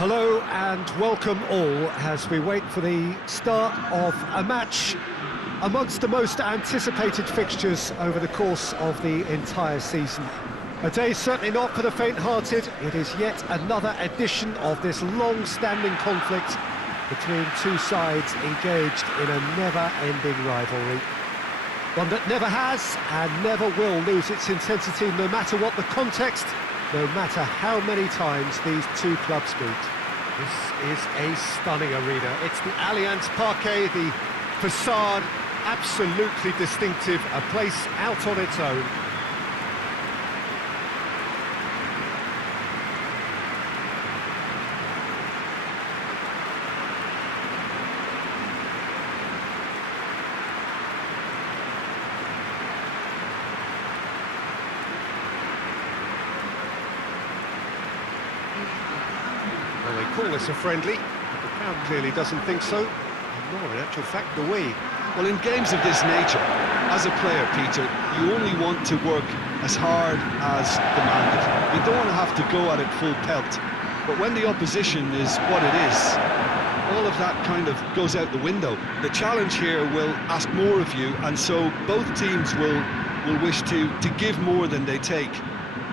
Hello and welcome all as we wait for the start of a match amongst the most anticipated fixtures over the course of the entire season. A day certainly not for the faint-hearted. It is yet another edition of this long-standing conflict between two sides engaged in a never-ending rivalry. One that never has and never will lose its intensity no matter what the context, no matter how many times these two clubs meet. This is a stunning arena. It's the Allianz Parquet, the facade, absolutely distinctive, a place out on its own. Well, they call this a friendly, but the crowd clearly doesn't think so, nor in actual fact do we. Well, in games of this nature, as a player, Peter, you only want to work as hard as demanded. You don't want to have to go at it full pelt. But when the opposition is what it is, all of that kind of goes out the window. The challenge here will ask more of you, and so both teams will wish to give more than they take.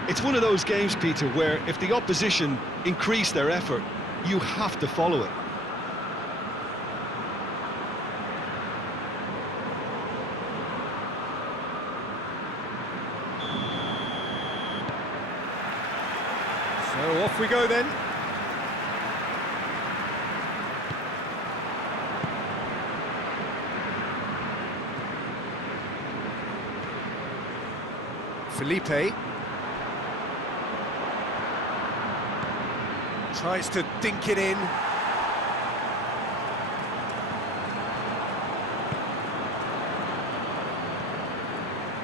It's one of those games, Peter, where if the opposition increase their effort, you have to follow it. So off we go then. Felipe tries to dink it in.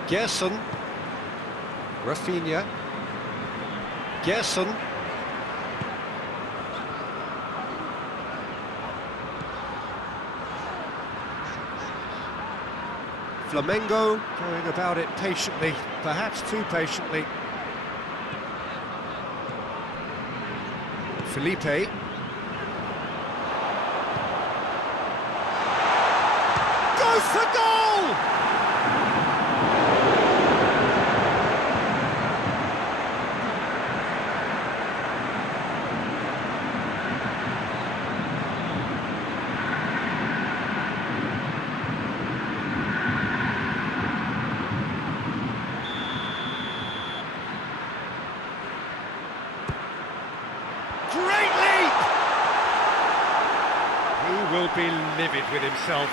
Gerson. Rafinha. Gerson. Flamengo going about it patiently, perhaps too patiently. Felipe. Goes for goal! Great leap! He will be livid with himself.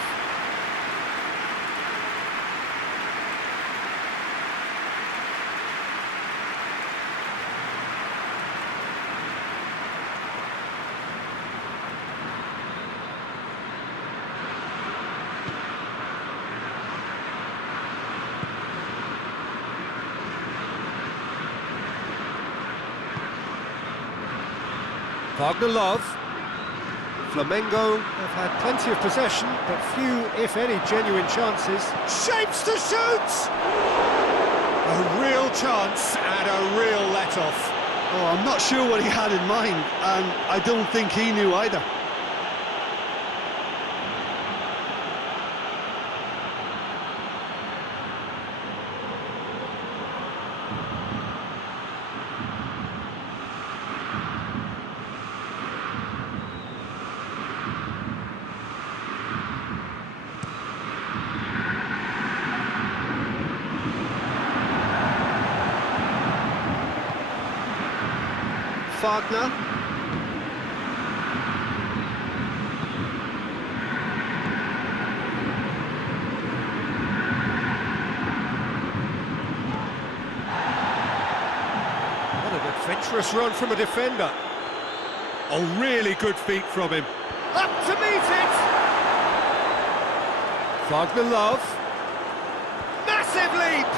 Wagner Love. Flamengo have had plenty of possession, but few, if any, genuine chances. Shapes to shoot! A real chance and a real let-off. Oh, I'm not sure what he had in mind, and I don't think he knew either. Wagner. What an adventurous run from a defender. A really good feat from him. Up to meet it! Wagner Love. Massive leap!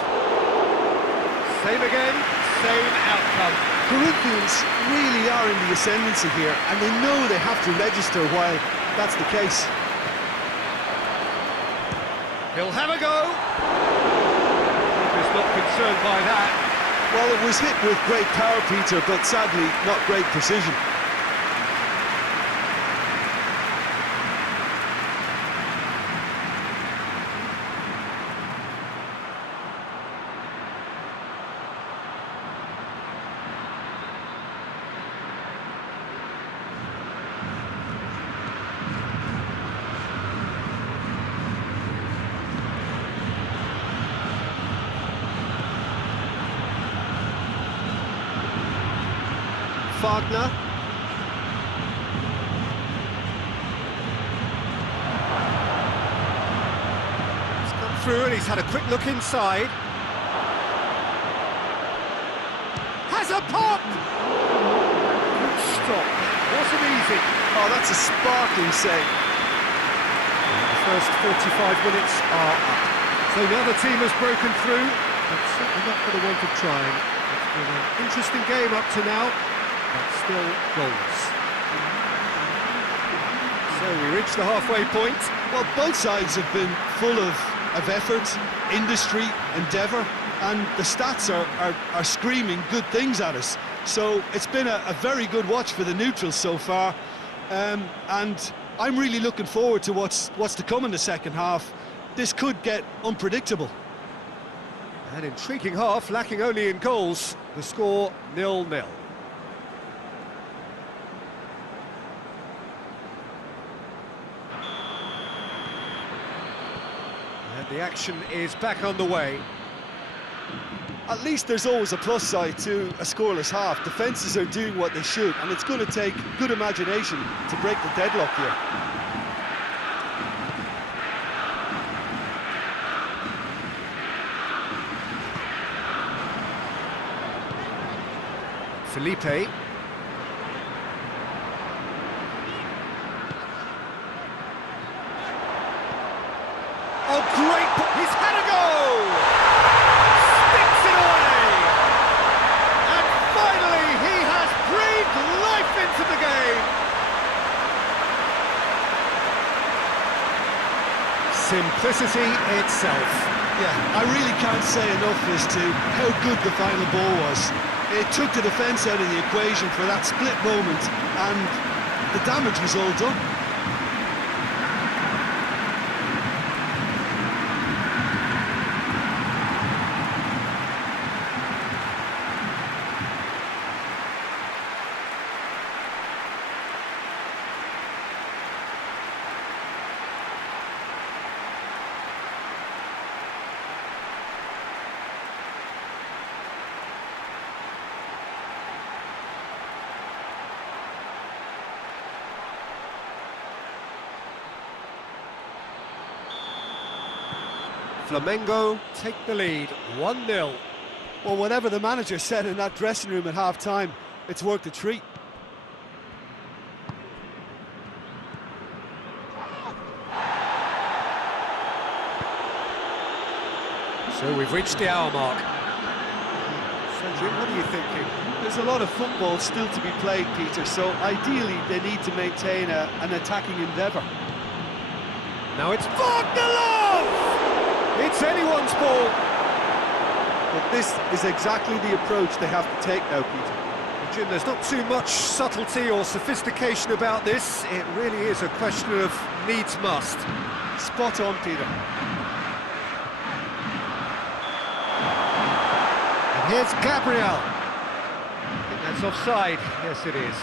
Same again, same outcome. Corinthians really are in the ascendancy here, and they know they have to register while that's the case. He'll have a go. He's not concerned by that. Well, it was hit with great power, Peter, but sadly not great precision. Wagner. He's come through and he's had a quick look inside. Has a pop! Good stop. Wasn't easy. Oh, that's a sparkling save. The first 45 minutes are up. So now the team has broken through, but certainly not for the want of trying. It's been an interesting game up to now, but still goals. So we reach the halfway point. Well, both sides have been full of effort, industry, endeavour, and the stats are screaming good things at us. So it's been a very good watch for the neutrals so far, and I'm really looking forward to what's to come in the second half. This could get unpredictable. An intriguing half, lacking only in goals. The score 0-0. And the action is back on the way. At least there's always a plus side to a scoreless half. Defences are doing what they should, and it's going to take good imagination to break the deadlock here. Felipe. Oh, great! He's had a goal! Sticks it away! And finally, he has breathed life into the game! Simplicity itself. Yeah, I really can't say enough as to how good the final ball was. It took the defence out of the equation for that split moment, and the damage was all done. Flamengo take the lead, 1-0. Well, whatever the manager said in that dressing room at half-time, it's worked a treat. So we've reached the hour mark. So Jim, what are you thinking? There's a lot of football still to be played, Peter, so ideally they need to maintain an attacking endeavour. Now it's Wagner! It's anyone's ball. But this is exactly the approach they have to take now, Peter. Well, Jim, there's not too much subtlety or sophistication about this. It really is a question of needs must. Spot on, Peter. And here's Gabriel. I think that's offside. Yes, it is.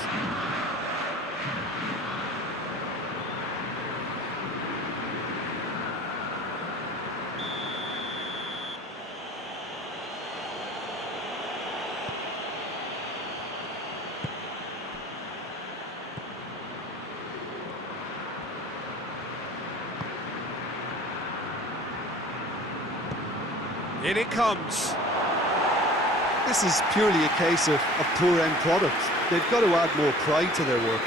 In it comes. This is purely a case of poor end product. They've got to add more pride to their work.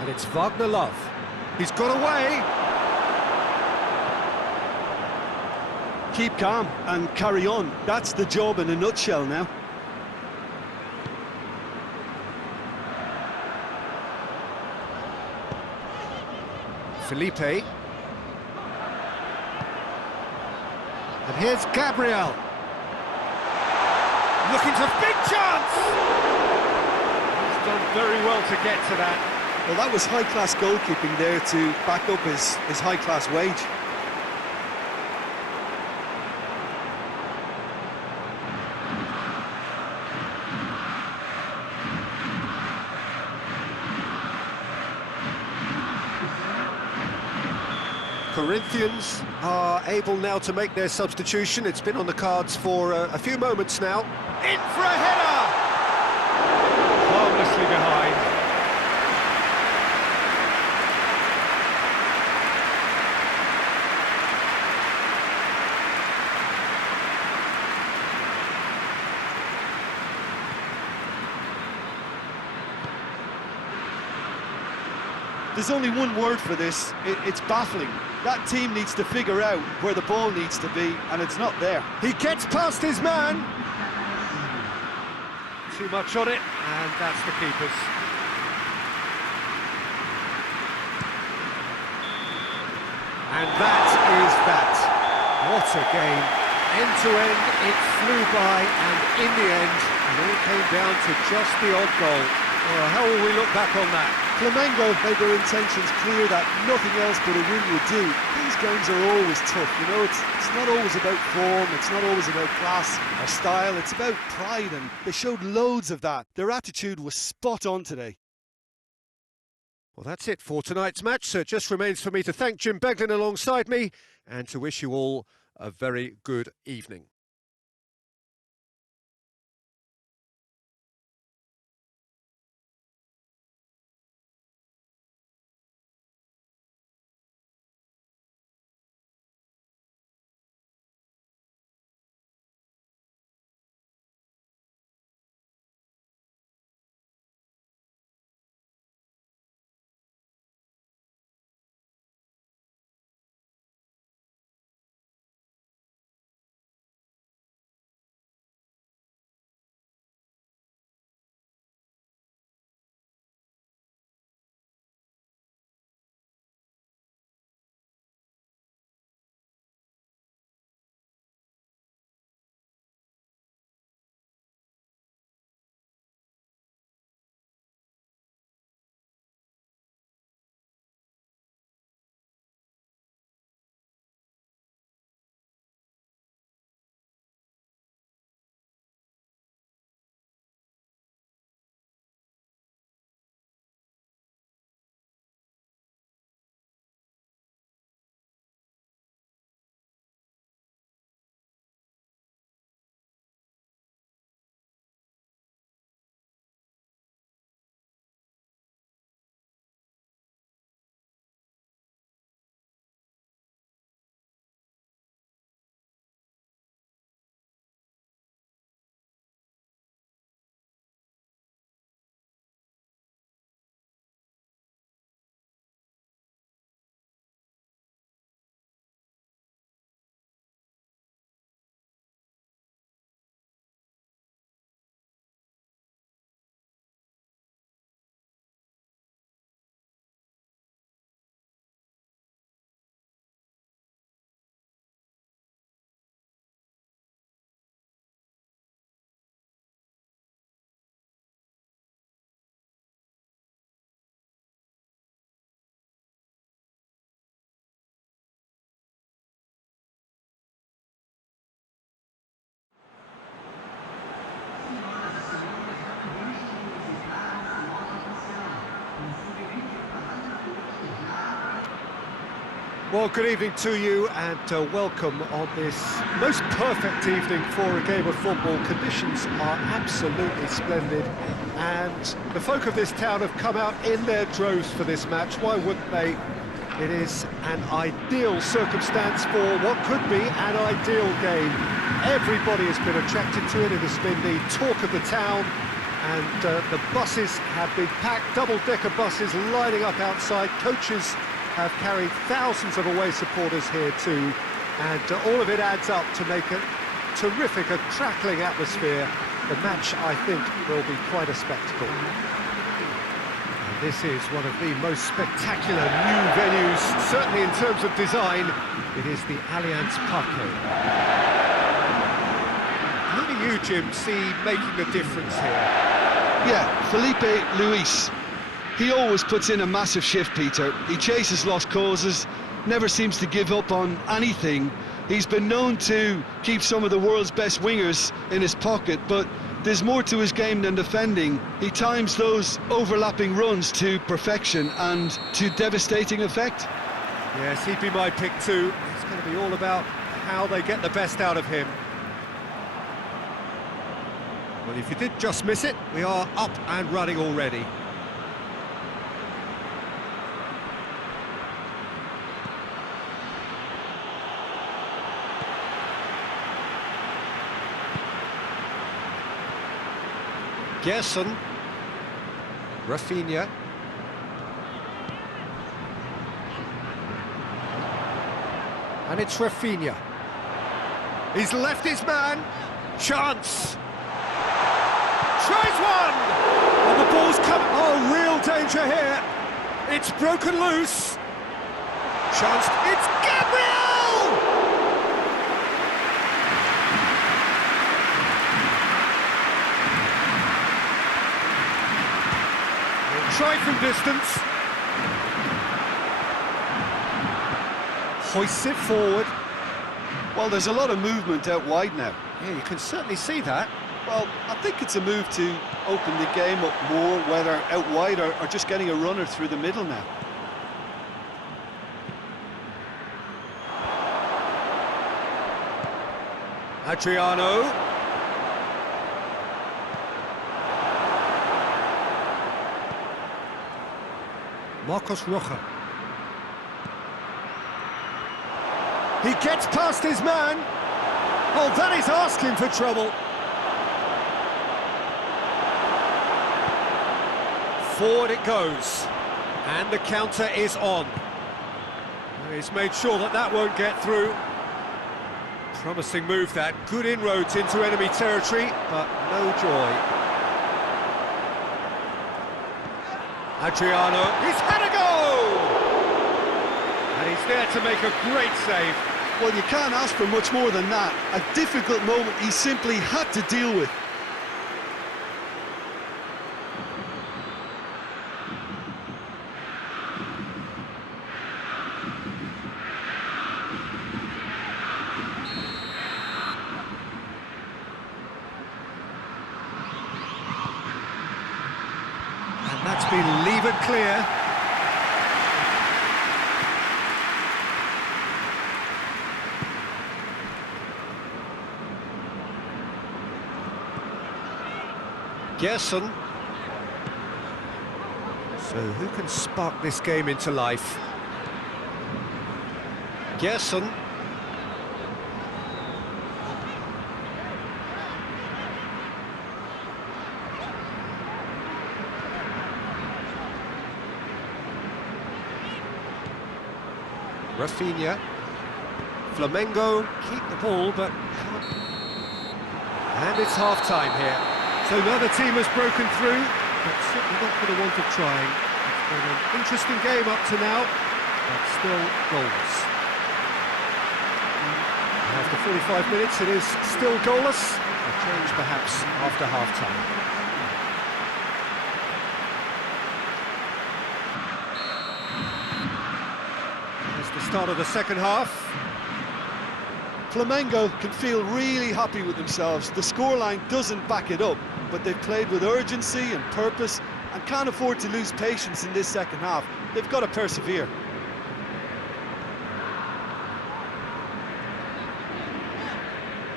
And it's Wagner Love. He's got away. Keep calm and carry on. That's the job in a nutshell now. Felipe. And here's Gabriel. Looking to big chance! He's done very well to get to that. Well, that was high-class goalkeeping there to back up his high-class wage. Corinthians are able now to make their substitution. It's been on the cards for a few moments now. In for a header! Harmlessly behind. There's only one word for this, it's baffling. That team needs to figure out where the ball needs to be, and it's not there. He gets past his man. Too much on it, and that's the keeper's. And that is that. What a game. End to end, it flew by, and in the end, it all came down to just the odd goal. Well, how will we look back on that? Flamengo made their intentions clear that nothing else but a win would do. These games are always tough, you know, it's not always about form, it's not always about class or style, it's about pride, and they showed loads of that. Their attitude was spot on today. Well, that's it for tonight's match, so it just remains for me to thank Jim Beglin alongside me and to wish you all a very good evening. Well, good evening to you and welcome on this most perfect evening for a game of football. Conditions are absolutely splendid and the folk of this town have come out in their droves for this match. Why wouldn't they? It is an ideal circumstance for what could be an ideal game. Everybody has been attracted to it. It has been the talk of the town and the buses have been packed, double-decker buses lining up outside. Coaches have carried thousands of away supporters here too, and all of it adds up to make a terrific, a crackling atmosphere. The match, I think, will be quite a spectacle. And this is one of the most spectacular new venues, certainly in terms of design. It is the Allianz Parque. Who do you, Jim, see making a difference here? Yeah, Felipe Luis. He always puts in a massive shift, Peter. He chases lost causes, never seems to give up on anything. He's been known to keep some of the world's best wingers in his pocket, but there's more to his game than defending. He times those overlapping runs to perfection and to devastating effect. Yes, he'd be my pick too. It's going to be all about how they get the best out of him. Well, if you did just miss it, we are up and running already. Gerson. Rafinha. And it's Rafinha. He's left his man. Chance. Tries one! And the ball's coming. Oh, real danger here. It's broken loose. Chance. It's Gabriel! He'll try from distance. Hoists it forward. Well, there's a lot of movement out wide now. Yeah, you can certainly see that. Well, I think it's a move to open the game up more, whether out wide or just getting a runner through the middle now. Adriano. Marcos Rocha. He gets past his man. Oh, that is asking for trouble. Forward it goes. And the counter is on. He's made sure that that won't get through. Promising move that. Good inroads into enemy territory, but no joy. Adriano, he's had a go! And he's there to make a great save. Well, you can't ask for much more than that. A difficult moment he simply had to deal with. And that's been levered clear. Gerson. So who can spark this game into life? Gerson. Rafinha. Flamengo keep the ball, but can't. And it's half-time here. So another team has broken through, but certainly not for the want of trying. It's been an interesting game up to now, but still goalless. After 45 minutes, it is still goalless. A change perhaps after half-time. There's the start of the second half. Flamengo can feel really happy with themselves. The scoreline doesn't back it up, but they've played with urgency and purpose and can't afford to lose patience in this second half. They've got to persevere.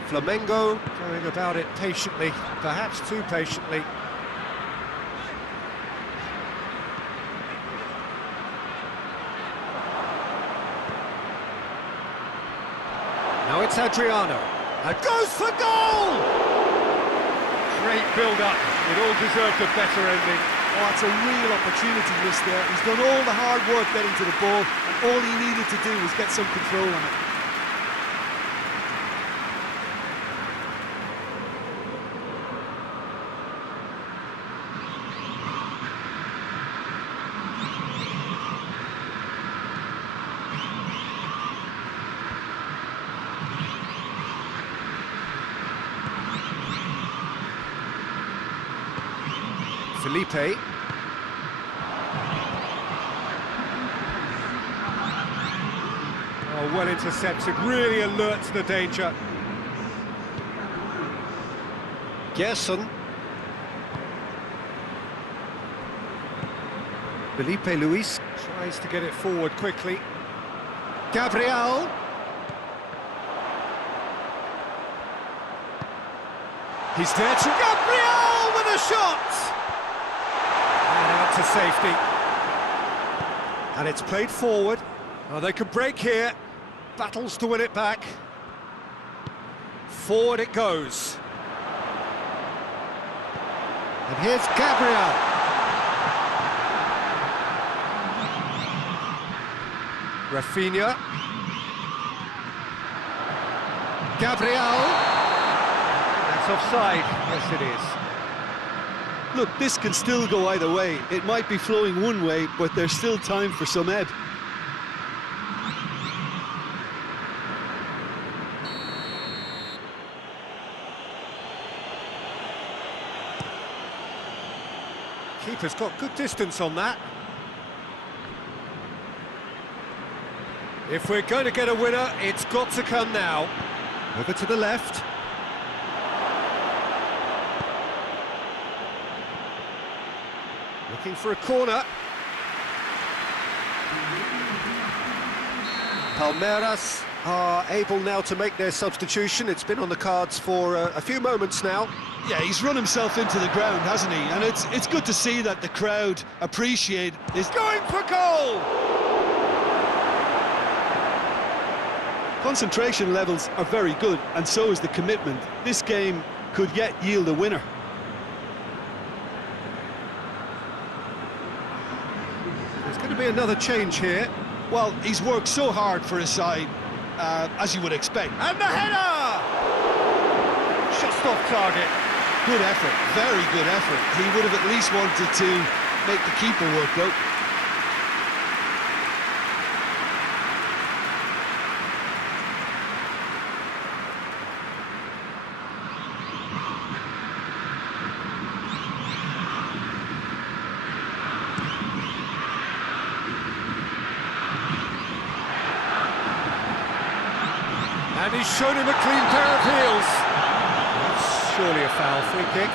Flamengo going about it patiently, perhaps too patiently. Now it's Adriano, and goes for goal! Great build-up, it all deserved a better ending. Oh, it's a real opportunity missed there. He's done all the hard work getting to the ball, and all he needed to do was get some control on it. Felipe. Oh, well intercepted, really alert to the danger. Gerson. Felipe Luis tries to get it forward quickly. Gabriel. He's there to Gabriel with a shot! And out to safety. And it's played forward. Oh, they can break here. Battles to win it back. Forward it goes. And here's Gabriel. Rafinha. Gabriel. That's offside. Yes, it is. Look, this can still go either way. It might be flowing one way, but there's still time for some ebb. Keeper's got good distance on that. If we're going to get a winner, it's got to come now. Over to the left. Looking for a corner. Palmeiras are able now to make their substitution. It's been on the cards for a few moments now. Yeah, he's run himself into the ground, hasn't he? And it's good to see that the crowd appreciate his... Going for goal! Concentration levels are very good, and so is the commitment. This game could yet yield a winner. There's going to be another change here. Well, he's worked so hard for his side, as you would expect. And the header! Just off target. Good effort, very good effort. He would have at least wanted to make the keeper work, though. And he's shown him a clean pair of heels. That's surely a foul, free kick.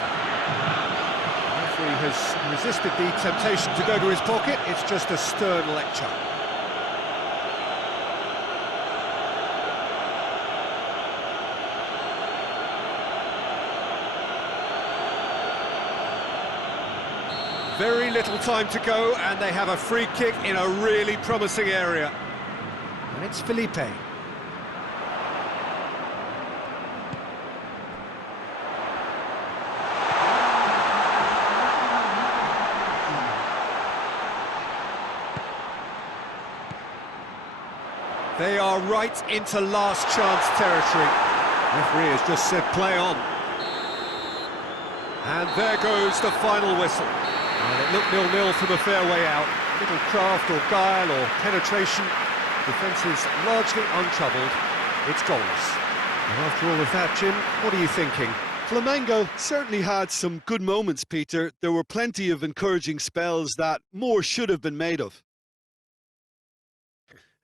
The referee has resisted the temptation to go to his pocket. It's just a stern lecture. Very little time to go, and they have a free kick in a really promising area. And it's Felipe. They are right into last chance territory. Referee has just said play on. And there goes the final whistle. And it looked 0-0 from a fair way out. Little craft or guile or penetration. Defence is largely untroubled. It's goalless. And after all of that, Jim, what are you thinking? Flamengo certainly had some good moments, Peter. There were plenty of encouraging spells that more should have been made of.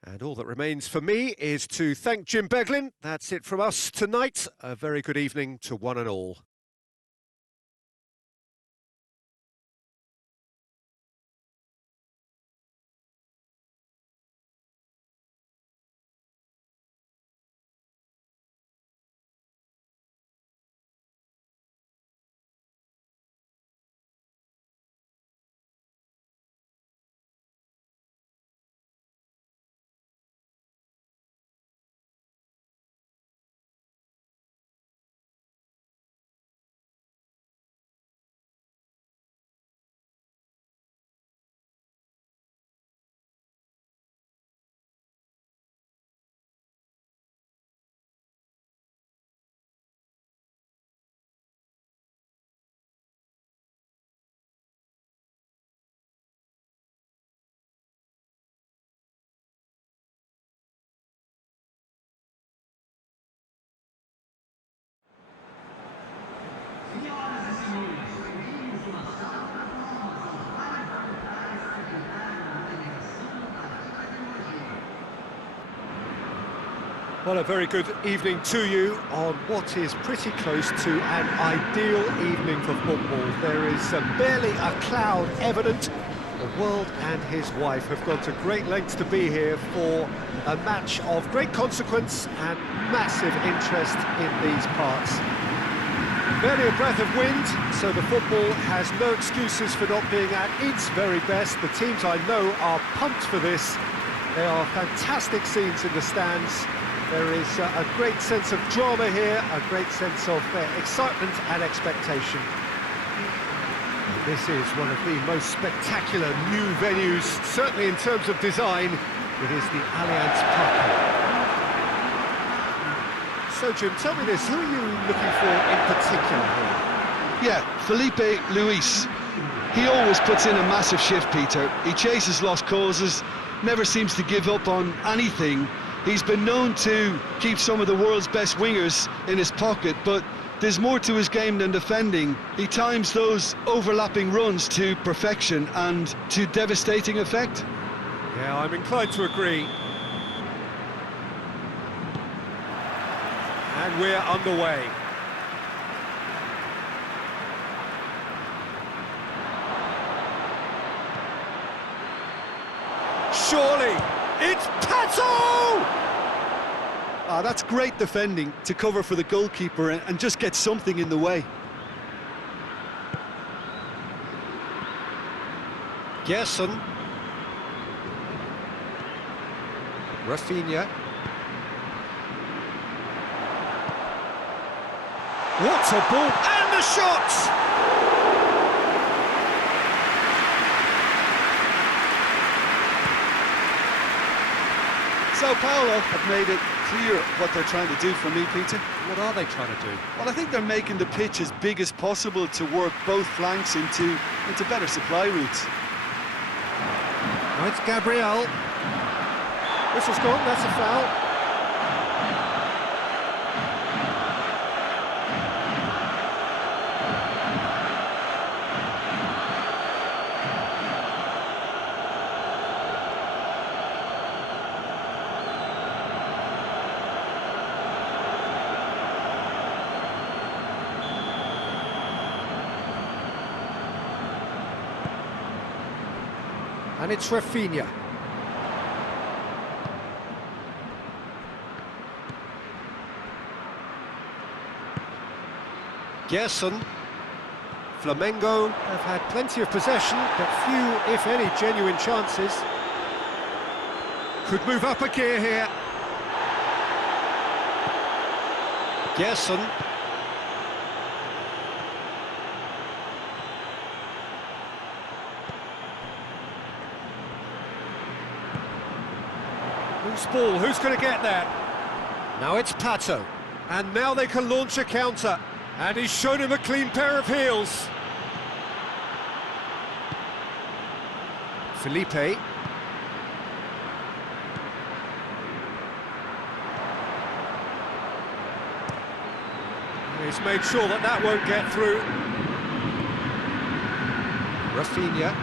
And all that remains for me is to thank Jim Beglin. That's it from us tonight. A very good evening to one and all. Well, a very good evening to you on what is pretty close to an ideal evening for football. There is barely a cloud evident. The world and his wife have gone to great lengths to be here for a match of great consequence and massive interest in these parts. Barely a breath of wind, so the football has no excuses for not being at its very best. The teams I know are pumped for this. There are fantastic scenes in the stands. There is a great sense of drama here, a great sense of excitement and expectation. This is one of the most spectacular new venues, certainly in terms of design. It is the Allianz Park. So, Jim, tell me this, who are you looking for in particular here? Yeah, Felipe Luis. He always puts in a massive shift, Peter. He chases lost causes, never seems to give up on anything. He's been known to keep some of the world's best wingers in his pocket, but there's more to his game than defending. He times those overlapping runs to perfection and to devastating effect. Yeah, I'm inclined to agree. And we're underway. Surely, it's Pato! Ah, that's great defending to cover for the goalkeeper and just get something in the way. Gerson. Rafinha. What a ball! And the shot! So Paulo have made it clear what they're trying to do for me, Peter. What are they trying to do? Well, I think they're making the pitch as big as possible to work both flanks into better supply routes. Oh, it's Gabriel. Whistle's gone, that's a foul. And it's Rafinha. Gerson. Flamengo have had plenty of possession, but few, if any, genuine chances. Could move up a gear here. Gerson. Loose ball, who's going to get that? Now it's Pato. And now they can launch a counter. And he's shown him a clean pair of heels. Felipe. He's made sure that that won't get through. Rafinha.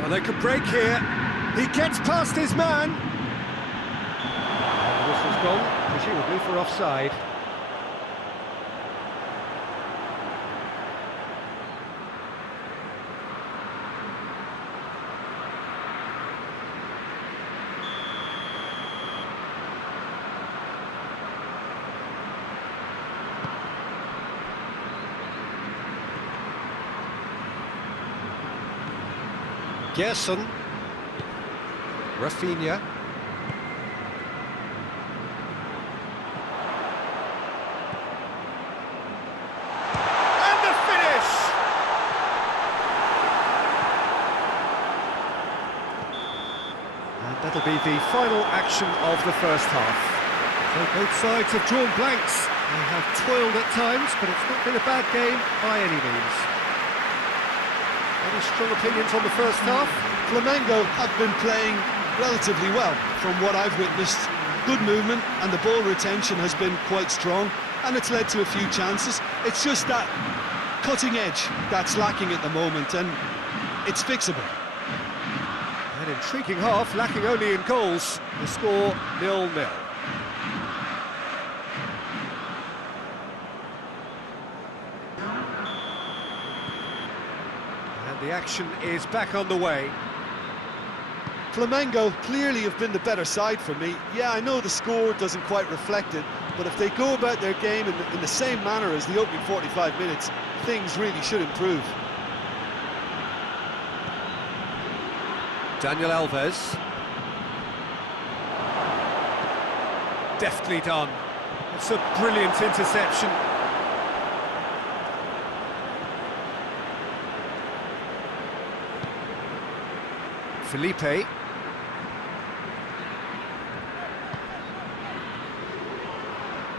Well, they could break here. He gets past his man. And the whistle's gone, presumably for offside. Gerson. Rafinha. And the finish! And that'll be the final action of the first half. So both sides have drawn blanks. They have toiled at times, but it's not been a bad game by any means. Any strong opinions on the first half? Flamengo have been playing relatively well from what I've witnessed. Good movement and the ball retention has been quite strong and it's led to a few chances. It's just that cutting edge that's lacking at the moment and it's fixable. An intriguing half, lacking only in goals. The score 0-0. And the action is back on the way. Flamengo clearly have been the better side for me. Yeah, I know the score doesn't quite reflect it, but if they go about their game in the same manner as the opening 45 minutes, things really should improve. Daniel Alves. Deftly done. It's a brilliant interception. Felipe.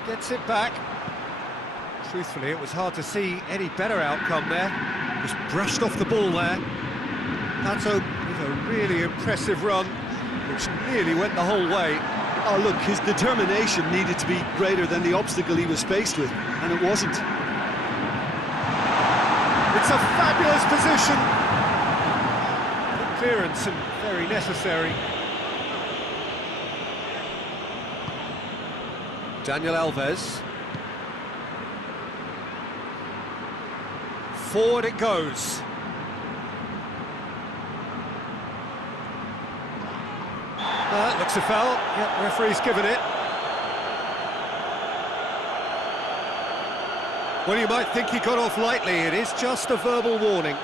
Gets it back. Truthfully, it was hard to see any better outcome there. Just brushed off the ball there. Pato with a really impressive run, which nearly went the whole way. Oh, look, his determination needed to be greater than the obstacle he was faced with, and it wasn't. It's a fabulous position. Good clearance and very necessary. Daniel Alves. Forward it goes. Looks a foul. Yep, referee's given it. Well, you might think he got off lightly. It is just a verbal warning.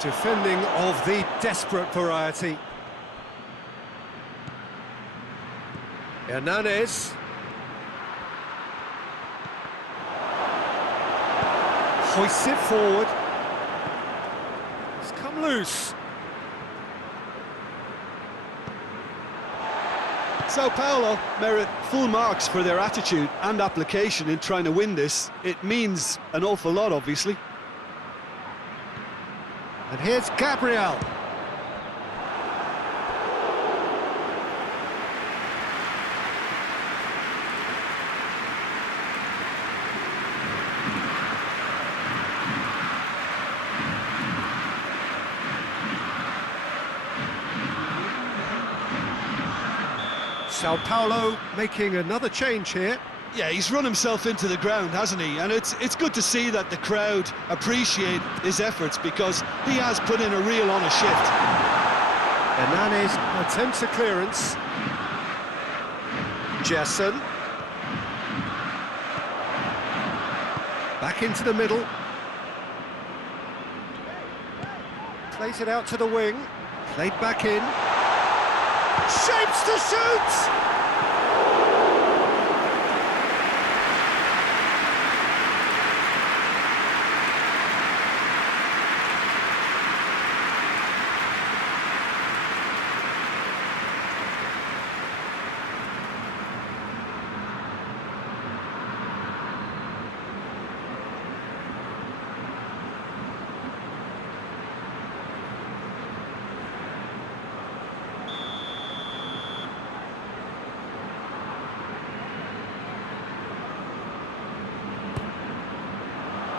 Defending of the desperate variety. Hernandez. Hoists it forward. It's come loose. So Paulo merit full marks for their attitude and application in trying to win this. It means an awful lot, obviously. And here's Gabriel. Sao Paulo making another change here. Yeah, he's run himself into the ground, hasn't he? And it's good to see that the crowd appreciate his efforts, because he has put in a real honest shift. Hernandez attempts a clearance. Jason. Back into the middle. Plays it out to the wing. Played back in. Shapes to shoot!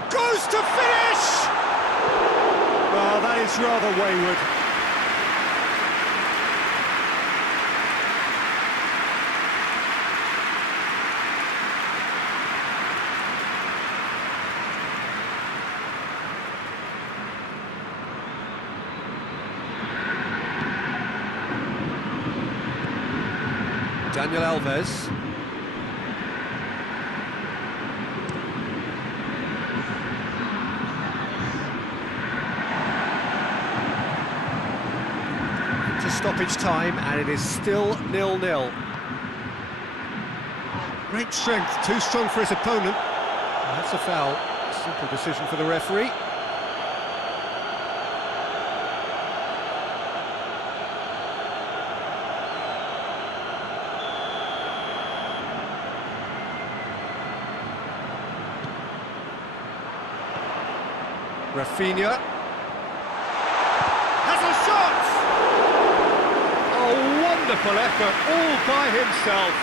Goes to finish! Well, that is rather wayward. Daniel Alves. Stoppage time, and it is still 0-0. Great strength, too strong for his opponent. That's a foul. Simple decision for the referee. Rafinha has a shot! A wonderful effort, all by himself.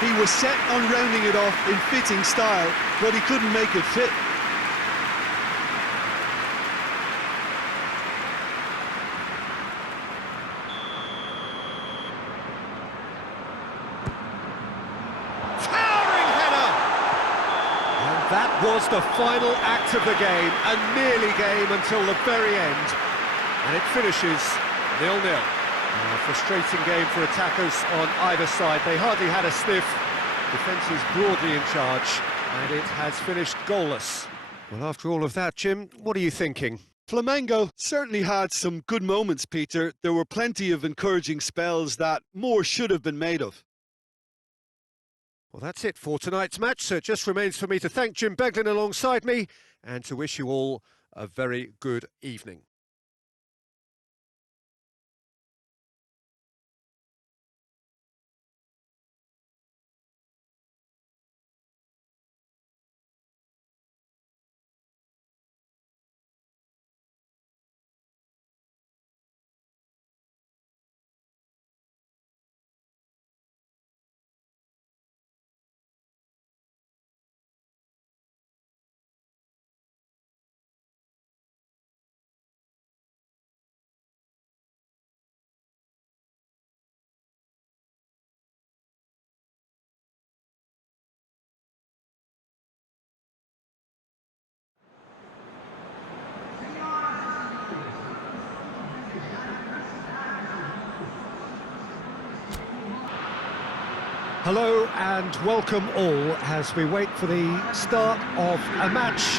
He was set on rounding it off in fitting style, but he couldn't make it fit. Towering header! And that was the final act of the game, a nearly game until the very end. And it finishes 0-0. A frustrating game for attackers on either side. They hardly had a sniff. Defence is broadly in charge, and it has finished goalless. Well, after all of that, Jim, what are you thinking? Flamengo certainly had some good moments, Peter. There were plenty of encouraging spells that more should have been made of. Well, that's it for tonight's match, so it just remains for me to thank Jim Beglin alongside me and to wish you all a very good evening. Hello and welcome all as we wait for the start of a match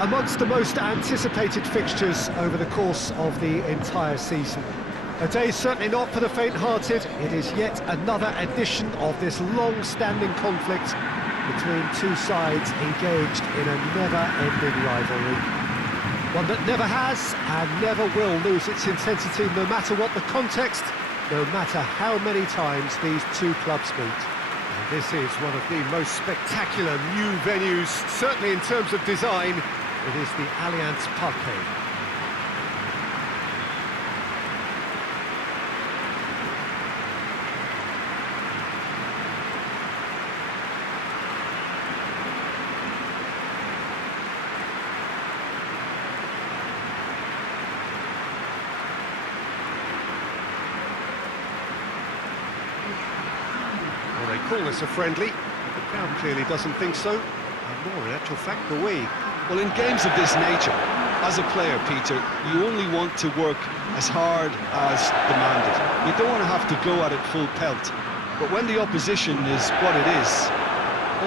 amongst the most anticipated fixtures over the course of the entire season. A day certainly not for the faint-hearted. It is yet another edition of this long-standing conflict between two sides engaged in a never-ending rivalry. One that never has and never will lose its intensity, no matter what the context, no matter how many times these two clubs meet. And this is one of the most spectacular new venues, certainly in terms of design. It is the Allianz Parquet. They call this a friendly. The crowd clearly doesn't think so. And more, in actual fact, the we. Well, in games of this nature, as a player, Peter, you only want to work as hard as demanded. You don't want to have to go at it full pelt. But when the opposition is what it is,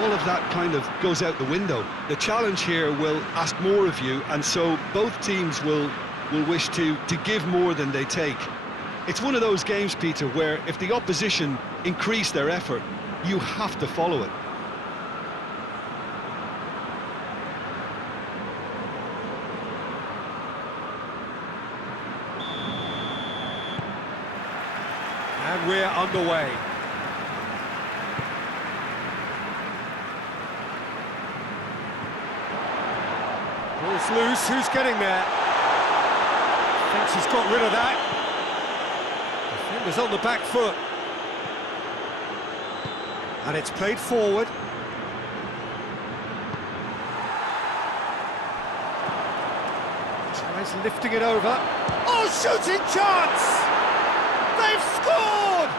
all of that kind of goes out the window. The challenge here will ask more of you, and so both teams will wish to give more than they take. It's one of those games, Peter, where if the opposition increase their effort, you have to follow it. And we're underway. Ball's loose, who's getting there? Thinks he's got rid of that. Defender's on the back foot. And it's played forward. Tries lifting it over. Oh, shooting chance! They've scored!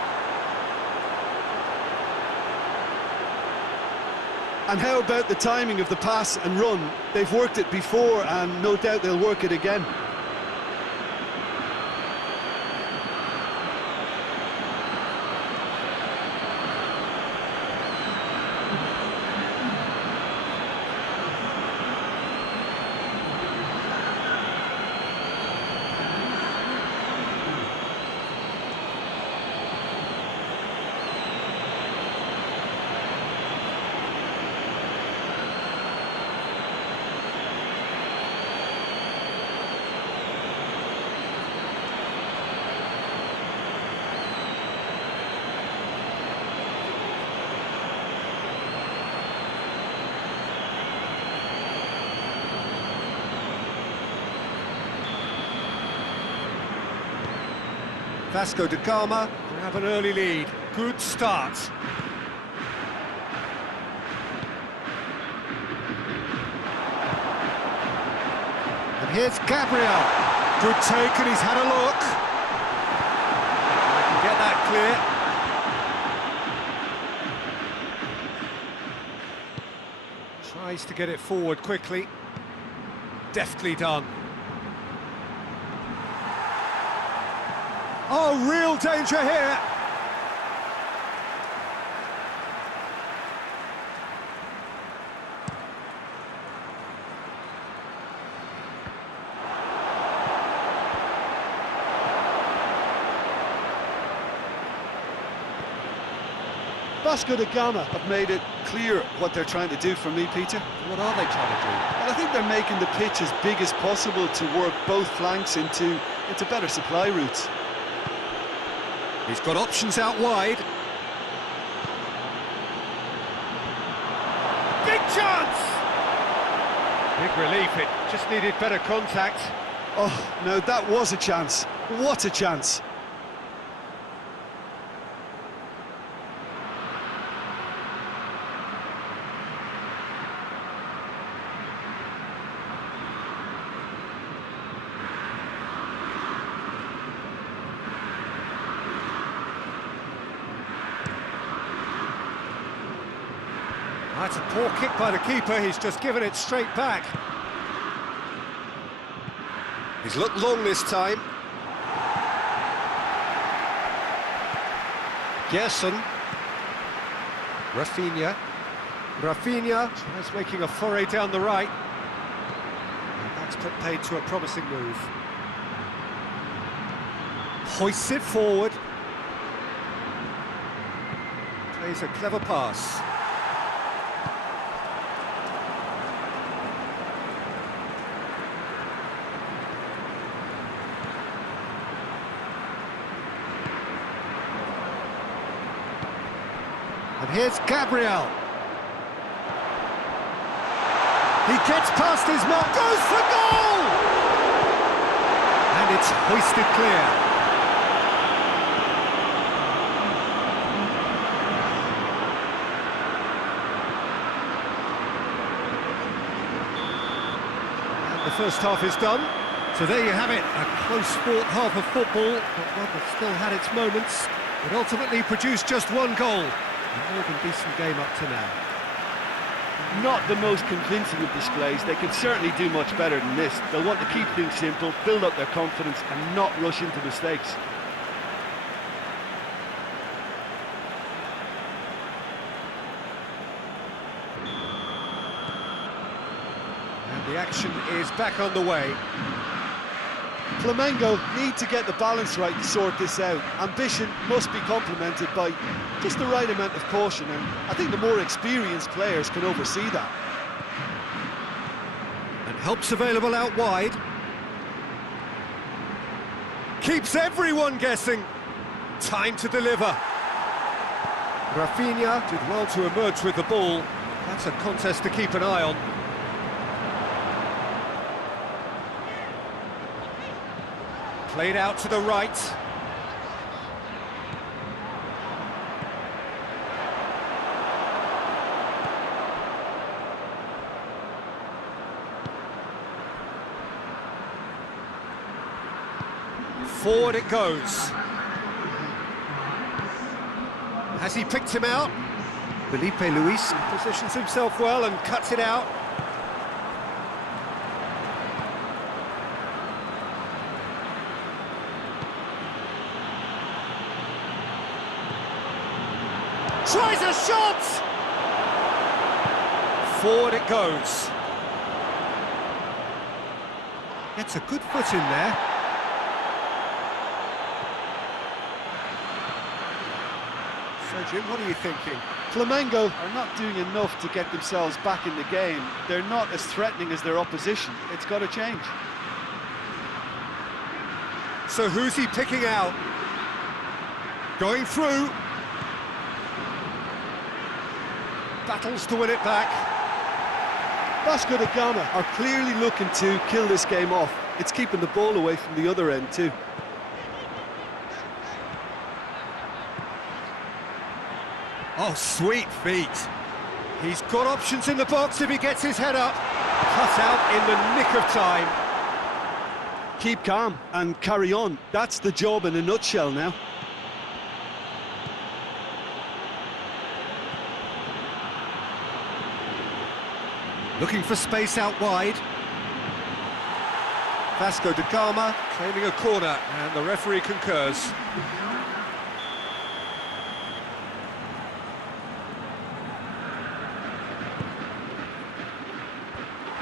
And how about the timing of the pass and run? They've worked it before, and no doubt they'll work it again. Vasco da Gama grab an early lead. Good start. here's Gabriel. Good take, and he's had a look. Can get that clear. Tries to get it forward quickly. Deftly done. Oh, real danger here. VASCO de Gama have made it clear what they're trying to do for me, Peter. What are they trying to do? Well, I think they're making the pitch as big as possible to work both flanks into better supply routes. He's got options out wide. Big chance! Big relief, it just needed better contact. Oh, no, that was a chance. What a chance. That's a poor kick by the keeper, he's just given it straight back. He's looked long this time. Gerson. Rafinha. Rafinha tries making a foray down the right. And that's put paid to a promising move. Hoists it forward. Plays a clever pass. And here's Gabriel. He gets past his mark, goes for goal! And it's hoisted clear. And the first half is done. So there you have it, a close-fought half of football, but one that still had its moments. It ultimately produced just one goal. A more than decent game up to now. Not the most convincing of displays. They can certainly do much better than this. They'll want to keep things simple, build up their confidence and not rush into mistakes. And the action is back on the way. Flamengo need to get the balance right to sort this out. Ambition must be complemented by just the right amount of caution, and I think the more experienced players can oversee that. And help's available out wide. Keeps everyone guessing. Time to deliver. Rafinha did well to emerge with the ball. That's a contest to keep an eye on. Played out to the right. Forward it goes. Has he picked him out? Felipe Luis positions himself well and cuts it out. Tries a shot! Forward it goes. Gets a good foot in there. So, Jim, what are you thinking? Flamengo are not doing enough to get themselves back in the game. They're not as threatening as their opposition. It's got to change. So who's he picking out? Going through. Battles to win it back. VASCO de Gama are clearly looking to kill this game off. It's keeping the ball away from the other end too. Oh, sweet feet. He's got options in the box if he gets his head up. Cut out in the nick of time. Keep calm and carry on. That's the job in a nutshell now. Looking for space out wide. Vasco de Gama claiming a corner, and the referee concurs.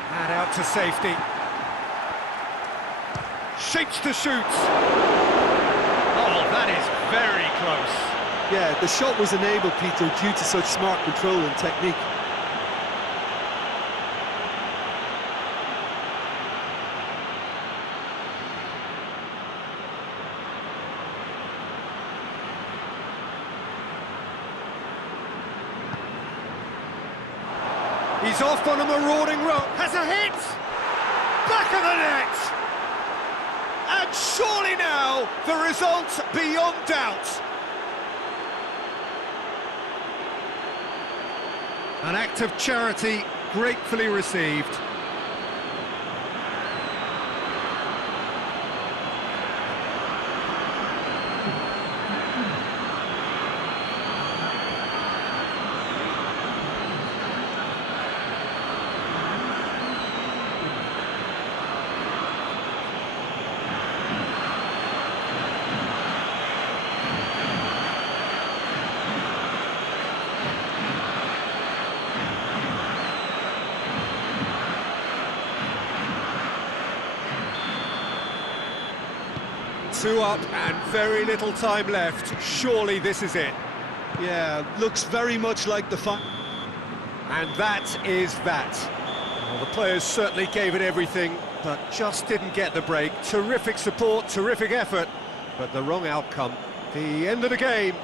And out to safety. Shapes to shoot. Oh, that is very close. Yeah, the shot was enabled, Peter, due to such smart control and technique. He's off on a marauding run. Has a hit! Back of the net! And surely now, the result's beyond doubt. An act of charity gratefully received. Two up and very little time left. Surely this is it. Yeah, looks very much like the fun. And that is that. Well, the players certainly gave it everything, but just didn't get the break. Terrific support, terrific effort, but the wrong outcome. The end of the game.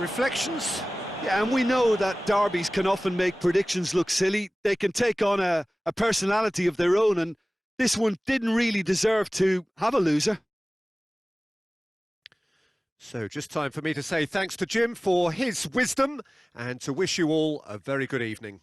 Reflections? Yeah, and we know that derbies can often make predictions look silly. They can take on a personality of their own, and this one didn't really deserve to have a loser. So just time for me to say thanks to Jim for his wisdom and to wish you all a very good evening.